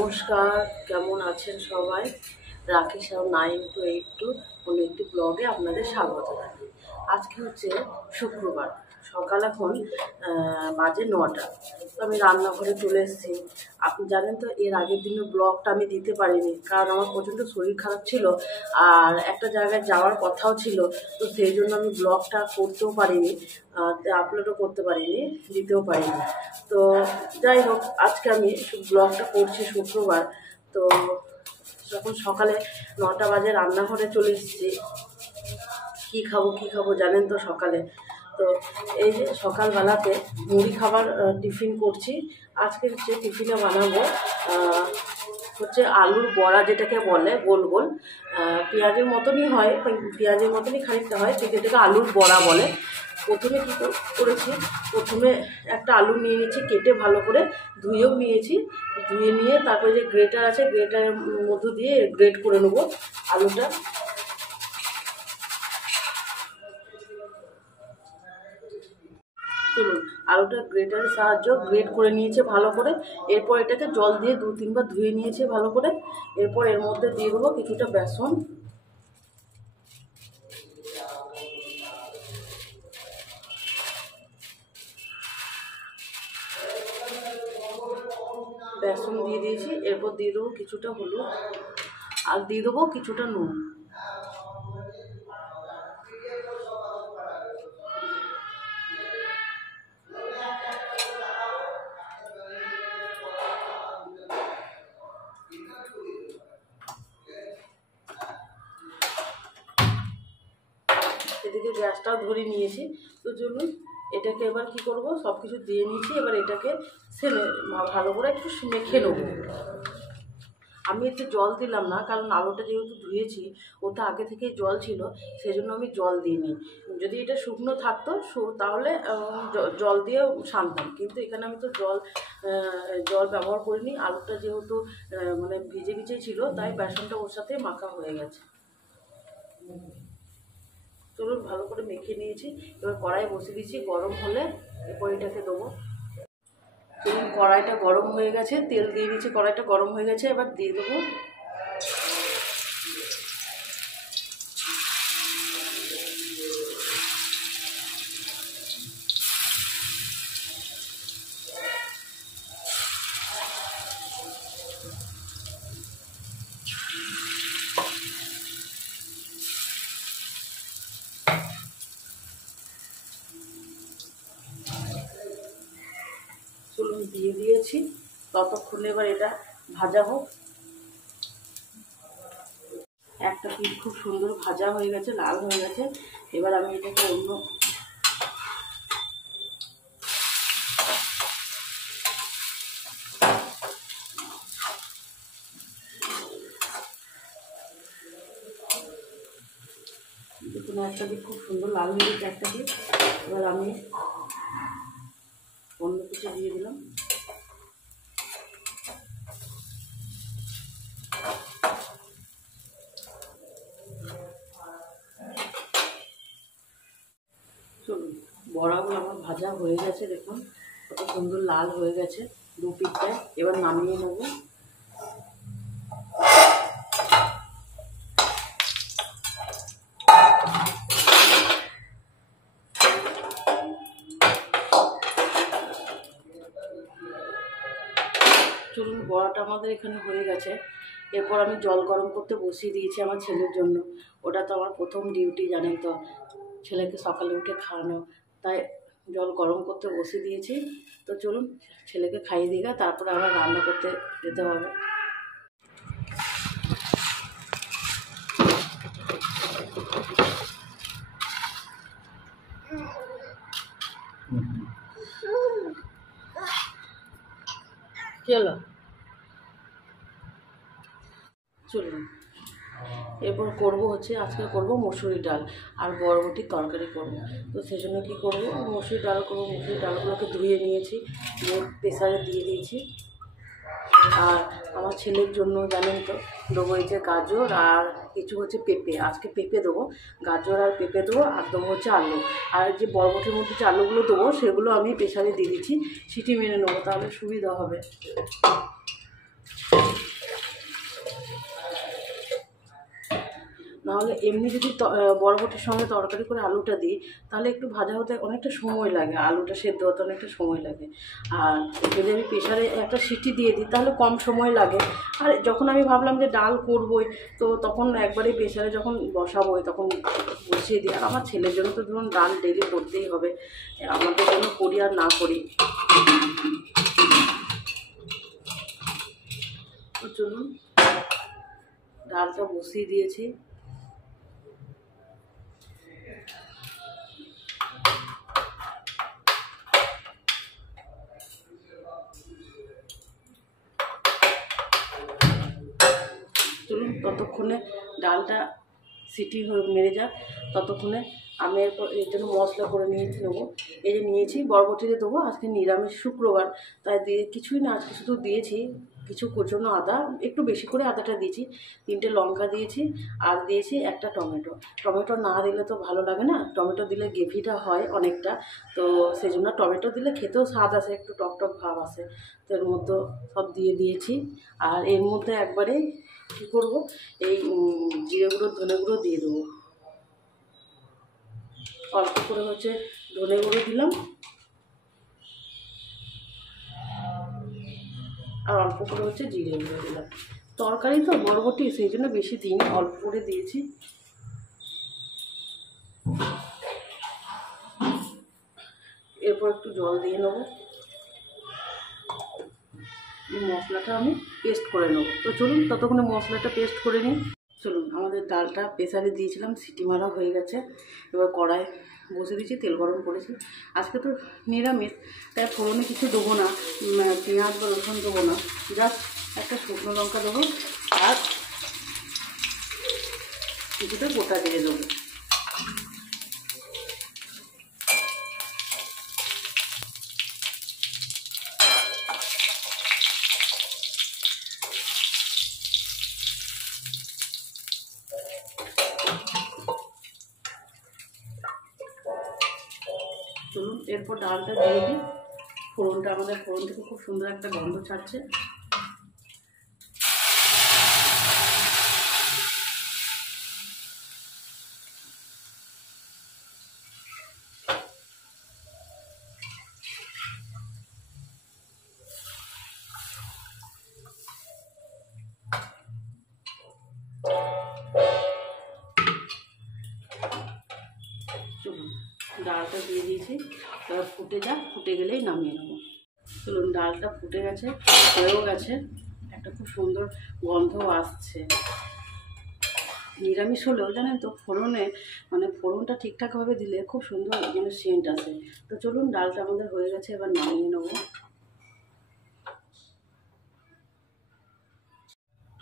নমস্কার, কেমন আছেন সবাই? রাখি সাউ 9 to 8 অন্য একটি ব্লগে আপনাদের স্বাগত জানাই। আজকে হচ্ছে শুক্রবার, সকাল এখন বাজে 9টা। তো আমি রান্নাঘরে চলে এসেছি। আপনি জানেন তো, এর আগের দিনের ব্লগটা আমি দিতে পারিনি, কারণ আমার প্রচণ্ড শরীর খারাপ ছিল আর একটা জায়গায় যাওয়ার কথাও ছিল। তো সেই জন্য আমি ব্লগটা করতেও পারিনি, আপলোডও করতে পারিনি, দিতেও পারিনি। তো যাই হোক, আজকে আমি ব্লগটা করছি শুক্রবার। তো যখন সকালে 9টা বাজে রান্নাঘরে চলে এসেছি। কী খাবো জানেন তো সকালে। তো এই যে সকালবেলাতে মুড়ি খাবার টিফিন করছি। আজকে হচ্ছে টিফিনে বানাবো হচ্ছে আলুর বড়া, যেটাকে বলে গোল গোল পেঁয়াজের মতনই হয়, পেঁয়াজের মতনই খানিকটা হয়, ঠিক এটাকে আলুর বড়া বলে। প্রথমে কী করেছি, প্রথমে একটা আলু নিয়ে নিয়েছি, কেটে ভালো করে ধুয়েও নিয়েছি। ধুয়ে নিয়ে তারপরে যে গ্রেটার আছে, গ্রেটারের মধ্য দিয়ে গ্রেট করে নেবো আলুটা। চলুন, আলুটা গ্রেটারের সাহায্যে গ্রেট করে নিয়েছে ভালো করে। এরপর এটাকে জল দিয়ে 2-3 বার ধুয়ে নিয়েছে ভালো করে। এরপর এর মধ্যে দিয়ে দেবো কিছুটা বেসন, দিয়ে দিয়েছি। এরপর দিয়ে দেবো কিছুটা হলুদ আর দিয়ে দেবো কিছুটা নুন। এদিকে গ্যাসটাও ধরে নিয়েছি। তো চলুন, এটাকে এবার কি করব, সব কিছু দিয়ে নিয়েছি। এবার এটাকে ভালো করে একটু মেখে নেবো। আমি একটু জল দিলাম না, কারণ আলুটা যেহেতু ধুয়েছি, ওটা আগে থেকে জল ছিল, সেজন্য আমি জল দিইনি। যদি এটা শুকনো থাকতো তাহলে জল দিয়ে সানতাম, কিন্তু এখানে আমি তো জল ব্যবহার করিনি। আলুটা যেহেতু মানে ভিজে ছিল, তাই বেসনটা ওর সাথে মাখা হয়ে গেছে। চলুন, ভালো করে মেখে নিয়েছি। এবার কড়াই বসিয়ে দিয়েছি, গরম হলে এরপর এটাকে দেবো। চলুন, কড়াইটা গরম হয়ে গেছে, তেল দিয়ে দিয়েছি, কড়াইটা গরম হয়ে গেছে। এবার দিয়ে দেবো দিয়ে দিয়েছি। ততক্ষণে এবার এটা ভাজা হোক। একটা পিস খুব সুন্দর ভাজা হয়ে গেছে, লাল হয়ে গেছে। এবার আমি এটাকে দেখুন, একটা দিক খুব সুন্দর লাল হয়ে গেছে একটা দিক। এবার আমি অন্য কিছু দিয়ে দিলাম। চলুন, বড়াগুলো আমার ভাজা হয়ে গেছে, দেখুন কত সুন্দর লাল হয়ে গেছে দু পিঠটায়। এবার নামিয়ে নেব। চলুন, বড়াটা আমাদের এখানে হয়ে গেছে। এরপর আমি জল গরম করতে বসিয়ে দিয়েছি আমার ছেলের জন্য। ওটা তো আমার প্রথম ডিউটি, জানেন তো, ছেলেকে সকালে উঠে খাওয়ানো, তাই জল গরম করতে বসিয়ে দিয়েছি। তো চলুন, ছেলেকে খাইয়ে দিয়ে তারপরে আবার রান্না করতে যেতে হবে। কি হলো? চলুন, এরপর করবো হচ্ছে, আজকে করবো মসুরি ডাল আর বরবটির তরকারি করবো। তো সেই জন্য কী করবো, মসুরি ডাল করবো। মসুরি ডালগুলোকে ধুয়ে নিয়েছি, প্রেসারে দিয়ে দিয়েছি। আর আমার ছেলের জন্য জানেন তো দেবো এই যে গাজর আর কিছু হচ্ছে পেঁপে। আজকে পেঁপে দেবো, গাজর আর পেঁপে দেবো, আর দেবো হচ্ছে আলু। আর যে বরবটির মধ্যে যে আলুগুলো দেবো, সেগুলো আমি প্রেসারে দিয়ে দিচ্ছি, সিটি মেরে নেবো, তাহলে সুবিধা হবে। নাহলে এমনি যদি বরবটির সঙ্গে তরকারি করে আলুটা দিই তাহলে একটু ভাজা হতে অনেকটা সময় লাগে, আলুটা সেদ্ধ হতে অনেকটা সময় লাগে। আর যদি আমি প্রেশারে একটা সিটি দিয়ে দিই তাহলে কম সময় লাগে। আর যখন আমি ভাবলাম যে ডাল করবই, তো তখন একবারে প্রেশারে যখন বসাবোই তখন বসিয়ে দিই। আর আমার ছেলের জন্য তো ধরুন ডাল ডেলি করতেই হবে, আমাদের জন্য করি আর না করি। তো চলুন ডালটা বসিয়ে দিয়েছি। চলুন ততক্ষণে ডালটা সিটি মেরে যাক, ততক্ষণে আমি এরপর এর জন্য মশলা করে নিয়ে নেবো। এই যে নিয়েছি বরবটিতে দেবো, আজকে নিরামিষ শুক্রবার, তাই দিয়ে কিছুই না, আজকে শুধু দিয়েছি কিছু কুচনো আদা, একটু বেশি করে আদাটা দিয়েছি, 3টে লঙ্কা দিয়েছি, আর দিয়েছি একটা টমেটো। টমেটো না দিলে তো ভালো লাগে না, টমেটো দিলে গ্রেভিটা হয় অনেকটা, তো সেই জন্য টমেটো দিলে খেতেও স্বাদ আসে, একটু টক টক ভাব আসে। তো এর মধ্যে সব দিয়ে দিয়েছি। আর এর মধ্যে একবারে কী করবো, এই জিরে গুঁড়ো ধনে গুঁড়ো দিয়ে দেবো। অল্প করে হচ্ছে ধনে গুঁড়ো দিলাম, আর অল্প করে হচ্ছে জিরে গুঁড়ো দিলাম। তরকারি তো বরবটি, সেই জন্য বেশি দিইনি, অল্প করে দিয়েছি। এরপর একটু জল দিয়ে নেবো, এই মশলাটা আমি পেস্ট করে নেবো। তো চলুন ততক্ষণে মশলাটা পেস্ট করে নিই। চলুন আমাদের ডালটা প্রেসারে দিয়েছিলাম, সিটি মারা হয়ে গেছে। এবার কড়াই বসে দিয়েছি, তেল গরম করেছি। আজকে তো নিরামিষ, তাই ফোড়নে কিছু দেবো না, পেঁয়াজ বা রসুন দেবো না, জাস্ট একটা শুকনো লঙ্কা দেবো আর কিছুটা গোটা দিয়ে দেবো। চলুন এরপর ডালটা দিয়ে দিই। ফোড়নটা, আমাদের ফোড়ন থেকে খুব সুন্দর একটা গন্ধ ছাড়ছে। চলুন ডালটা দিয়ে দিয়েছি, এবার ফুটে যাক, ফুটে গেলেই নামিয়ে নেবো। চলুন ডালটা ফুটে গেছে, হয়েও গেছে, একটা খুব সুন্দর গন্ধও আসছে। নিরামিষ হলেও জানেন তো ফোড়নে, মানে ফোড়নটা ঠিকঠাকভাবে দিলে খুব সুন্দর মানে সেন্ট আসে। তো চলুন ডালটা আমাদের হয়ে গেছে, এবার নামিয়ে নেবো।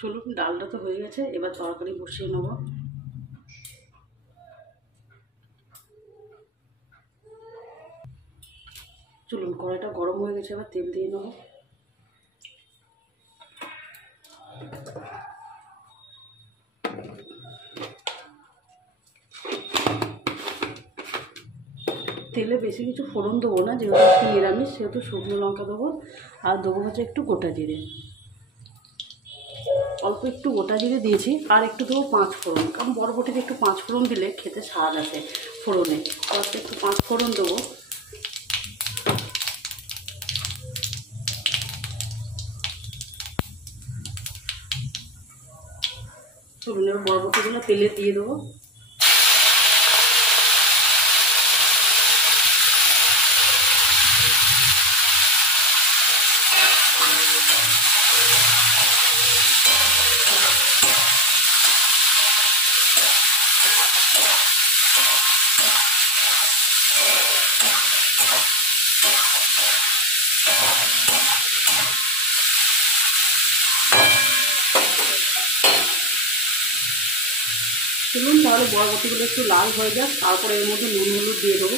চলুন ডালটা তো হয়ে গেছে, এবার তরকারি বসিয়ে নেবো। চলুন কড়াইটা গরম হয়ে গেছে, এবার তেল দিয়ে নেবো। তেলে বেশি কিছু ফোড়ন দেবো না, যেহেতু একটু নিরামিষ, সেহেতু শুকনো লঙ্কা দেবো, আর দেবো হচ্ছে একটু গোটা জিরে, অল্প একটু গোটা জিরে দিয়েছি, আর একটু দেবো 5 ফোড়ন, কারণ বরবটিতে একটু 5 ফোড়ন দিলে খেতে স্বাদ আসে ফোড়নে, অল্প একটু 5 ফোড়ন দেবো। চলুন এবার বরবটিগুলো তেলে দিয়ে দেবো। চলুন তাহলে বরবটিগুলো একটু লাল হয়ে যাক, তারপরে এর মধ্যে নুন হলুদ দিয়ে দেবো।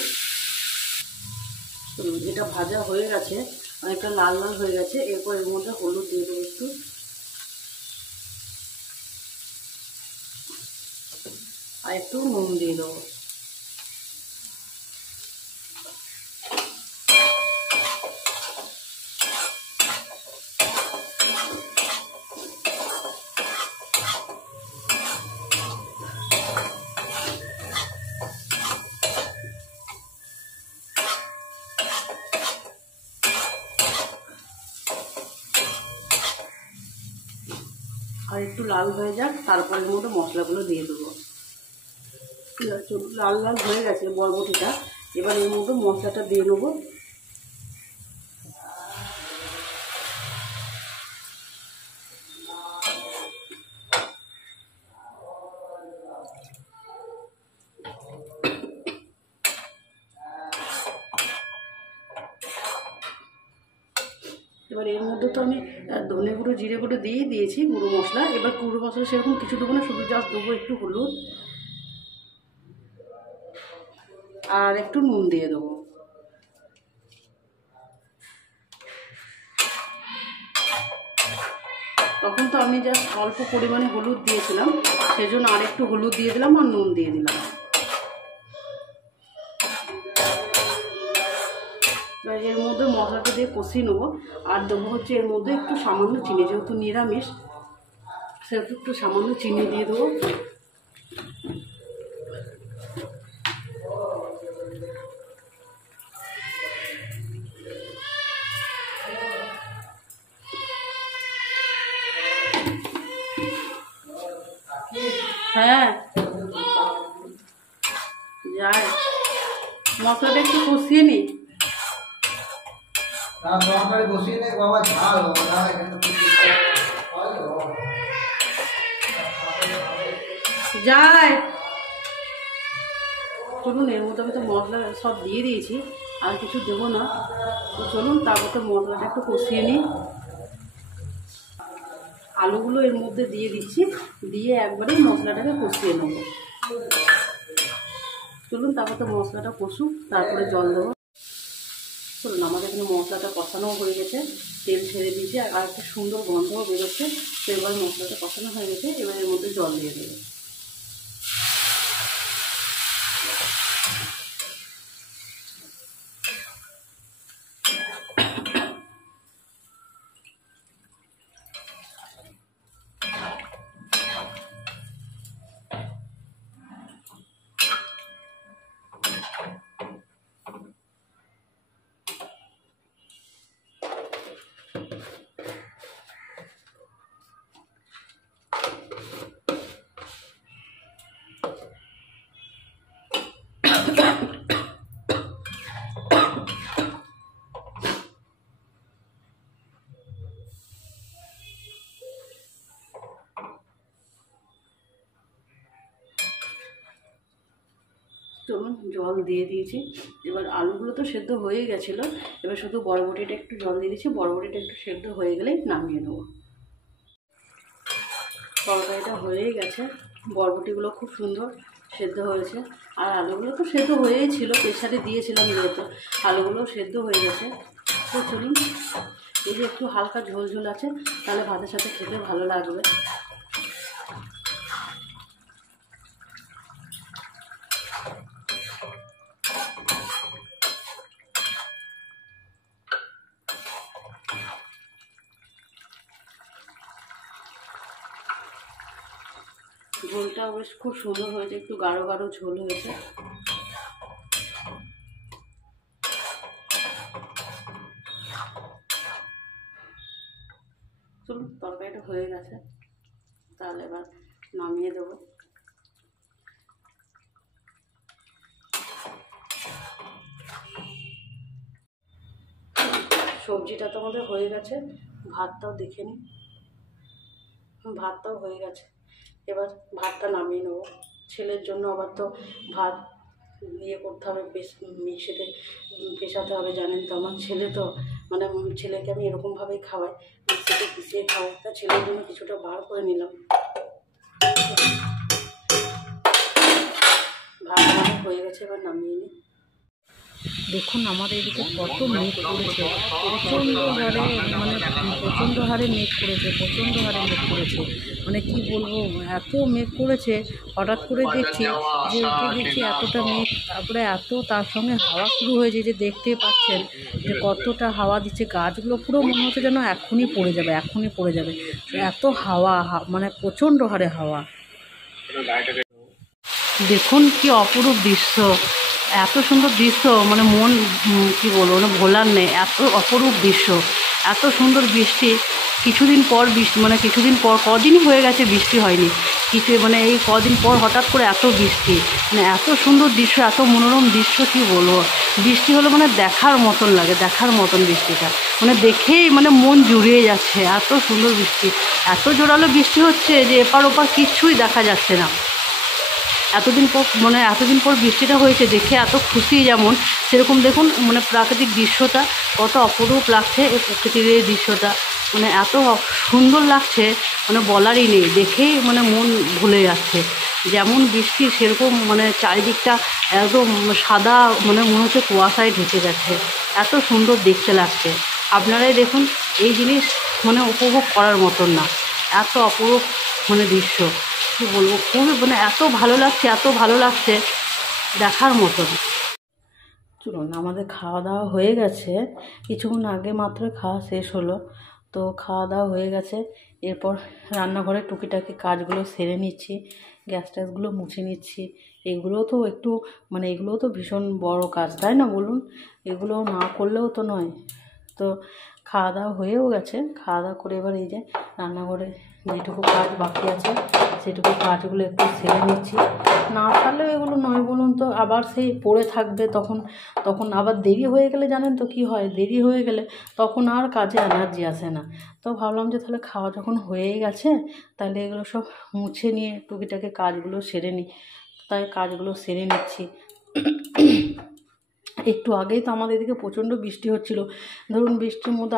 চলুন এটা ভাজা হয়ে গেছে, অনেকটা লাল লাল হয়ে গেছে, এরপর এর মধ্যে হলুদ দিয়ে দেবো একটু, আর একটু নুন দিয়ে দেবো। আর একটু লাল হয়ে যাক, তারপর এর মধ্যে মশলাগুলো দিয়ে দেবো। লাল লাল হয়ে গেছে বরবটিটা, এবার এর মধ্যে মশলাটা দিয়ে দেবো। এবার এর মধ্যে তো আমি ধনে গুঁড়ো জিরে গুঁড়ো দিয়েই দিয়েছি গুঁড়ো মশলা। এবার গুঁড়ো মশলা সেরকম কিছু দেবো না, শুধু জাস্ট দেবো একটু হলুদ আর একটু নুন দিয়ে দেবো। তখন তো আমি জাস্ট অল্প পরিমাণে হলুদ দিয়েছিলাম, সেজন্য আর একটু হলুদ দিয়ে দিলাম আর নুন দিয়ে দিলাম। এর মধ্যে মশলাটা দিয়ে কষিয়ে নেবো। আর দেবো হচ্ছে এর মধ্যে একটু সামান্য চিনি, যেহেতু নিরামিষ সেহেতু একটু সামান্য চিনি দিয়ে দেবো। হ্যাঁ যাই, মশলাটা একটু কষিয়ে নিই। যাই চলুন, এর মধ্যে আমি তো মশলা সব দিয়ে দিয়েছি, আর কিছু দেবো না। তো চলুন তারপর তো মশলাটা একটু কষিয়ে নিই। আলুগুলো এর মধ্যে দিয়ে দিচ্ছি, দিয়ে একবারেই মশলাটাকে কষিয়ে নেব। চলুন তারপর তো মশলাটা কষুক, তারপরে জল দেবো। চলুন, আমাদের এখানে মশলাটা কষানোও হয়ে গেছে, তেল ছেড়ে দিয়েছে আর একটা সুন্দর গন্ধও বেরোচ্ছে। তো এবার মশলাটা কষানো হয়ে গেছে, এবার এর মধ্যে জল দিয়ে দেবো। চলুন, জল দিয়ে দিয়েছি। এবার আলুগুলো তো সেদ্ধ হয়ে গেছিলো, এবার শুধু বরবটিটা একটু জল দিয়ে দিয়েছি। বরবটিটা একটু সেদ্ধ হয়ে গেলেই নামিয়ে নেবো। তরকারিটা হয়েই গেছে, বরবটিগুলো খুব সুন্দর সেদ্ধ হয়েছে, আর আলুগুলো তো সেদ্ধ হয়েই ছিল, প্রেসারে দিয়েছিলাম যেহেতু, আলুগুলো সেদ্ধ হয়ে গেছে। তো চলুন, এই যে একটু হালকা ঝোল ঝোল আছে, তাহলে ভাতের সাথে খেতে ভালো লাগবে। ঝোলটা বেশ খুব সুন্দর হয়েছে, একটু গাঢ় গাঢ় ঝোল হয়েছে। চলুন, তরকারিটা হয়ে গেছে, তাহলে এবার নামিয়ে দেবো। সবজিটা তো আমাদের হয়ে গেছে, ভাতটাও দেখে নিই। ভাতটাও হয়ে গেছে, এবার ভাতটা নামিয়ে নেবো। ছেলের জন্য আবার তো ভাত ইয়ে করতে হবে, মিক্সিতে পেশাতে হবে। জানেন তো আমার ছেলে তো, মানে ছেলেকে আমি এরকমভাবেই খাওয়াই, মিক্সিতে পিষিয়ে খাওয়াই। তা ছেলের জন্য কিছুটা বার করে নিলাম। ভাত আমার হয়ে গেছে, এবার নামিয়ে নিই। দেখুন আমাদের এদিকে কত মেঘ পড়েছে, প্রচণ্ড হারে প্রচণ্ড হারে মেঘ পড়েছে, মানে কি বলবো, এত মেঘ পড়েছে। হঠাৎ করে দেখছি এতটা মেঘ, তারপরে তার সঙ্গে হাওয়া শুরু হয়েছে, যে দেখতে পাচ্ছেন যে কতটা হাওয়া দিচ্ছে। গাছগুলো পুরো মনে হচ্ছে যেন এখনই পড়ে যাবে, এত হাওয়া, মানে প্রচণ্ড হারে হাওয়া। দেখুন কি অপরূপ দৃশ্য, এত সুন্দর দৃশ্য, মানে মন কি বলবো, মানে ভোলার নেই। এত অপরূপ দৃশ্য, এত সুন্দর বৃষ্টি, কিছুদিন পর বৃষ্টি, মানে কিছুদিন পর কদিনই হয়ে গেছে বৃষ্টি হয়নি, কিছু মানে এই কদিন পর হঠাৎ করে এত বৃষ্টি, মানে এত সুন্দর দৃশ্য, এত মনোরম দৃশ্য, কী বলবো। বৃষ্টি হলো মানে দেখার মতন লাগে, দেখার মতন বৃষ্টিটা, মানে দেখেই মানে মন জুড়িয়ে যাচ্ছে, এত সুন্দর বৃষ্টি। এত জোরালো বৃষ্টি হচ্ছে যে এপার ওপার কিচ্ছুই দেখা যাচ্ছে না। এতদিন পর বৃষ্টিটা হয়েছে, দেখে এত খুশি, যেমন সেরকম দেখুন মানে প্রাকৃতিক দৃশ্যটা কত অপরূপ লাগছে, এই প্রকৃতির এই দৃশ্যটা মানে এত সুন্দর লাগছে, মানে বলারই নেই, দেখেই মানে মন ভুলে যাচ্ছে। যেমন বৃষ্টি সেরকম মানে চারিদিকটা একদম সাদা, মানে মনে হচ্ছে কুয়াশায় ঢেকে যাচ্ছে, এত সুন্দর দেখতে লাগছে। আপনারাই দেখুন, এই জিনিস মানে উপভোগ করার মতন না, এত অপরূপ মানে দৃশ্য, কী বলবো, খুবই মানে এত ভালো লাগছে, এত ভালো লাগছে, দেখার মতন। চলুন, আমাদের খাওয়া দাওয়া হয়ে গেছে, কিছুক্ষণ আগে মাত্র খাওয়া শেষ হলো। তো খাওয়া দাওয়া হয়ে গেছে, এরপর রান্নাঘরে টুকিটাকি কাজগুলো সেরে নিচ্ছি, গ্যাস ট্যাসগুলো মুছে নিচ্ছি। এগুলোও তো একটু মানে এগুলোও তো ভীষণ বড় কাজ, তাই না বলুন? এগুলো না করলেও তো নয়। তো খাওয়া দাওয়া হয়েও গেছে, খাওয়া দাওয়া করে এবার এই যে রান্নাঘরে যেটুকু কাজ বাকি আছে সেটুকু কাজগুলো একটু সেরে নিচ্ছি। না পারলেও এগুলো নয় বলুন তো, আবার সেই পড়ে থাকবে, তখন আবার দেরি হয়ে গেলে জানেন তো কী হয়, দেরি হয়ে গেলে তখন আর কাজে এনার্জি আসে না। তো ভাবলাম যে তাহলে খাওয়া যখন হয়েই গেছে, তাহলে এগুলো সব মুছে নিয়ে টুকিটাকি কাজগুলো সেরে নিই, তাই কাজগুলো সেরে নিচ্ছি। একটু আগেই তো আমাদের এদিকে প্রচণ্ড বৃষ্টি হচ্ছিল। ধরুন বৃষ্টির মধ্যে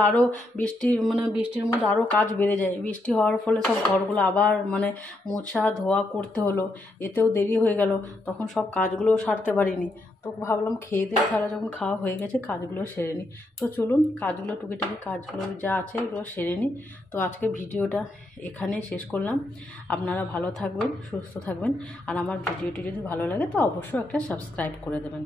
আরও কাজ বেড়ে যায়, বৃষ্টি হওয়ার ফলে সব ঘরগুলো আবার মানে মোছা ধোয়া করতে হলো, এতেও দেরি হয়ে গেল, তখন সব কাজগুলোও সারতে পারিনি। তো ভাবলাম খেয়ে দিয়ে তাহলে যখন খাওয়া হয়ে গেছে কাজগুলো সেরে নিই। তো চলুন কাজগুলো টুকিটাকি কাজগুলো যা আছে এগুলো সেরে নিই। তো আজকে ভিডিওটা এখানেই শেষ করলাম। আপনারা ভালো থাকবেন, সুস্থ থাকবেন, আর আমার ভিডিওটি যদি ভালো লাগে তো অবশ্যই একটা সাবস্ক্রাইব করে দেবেন।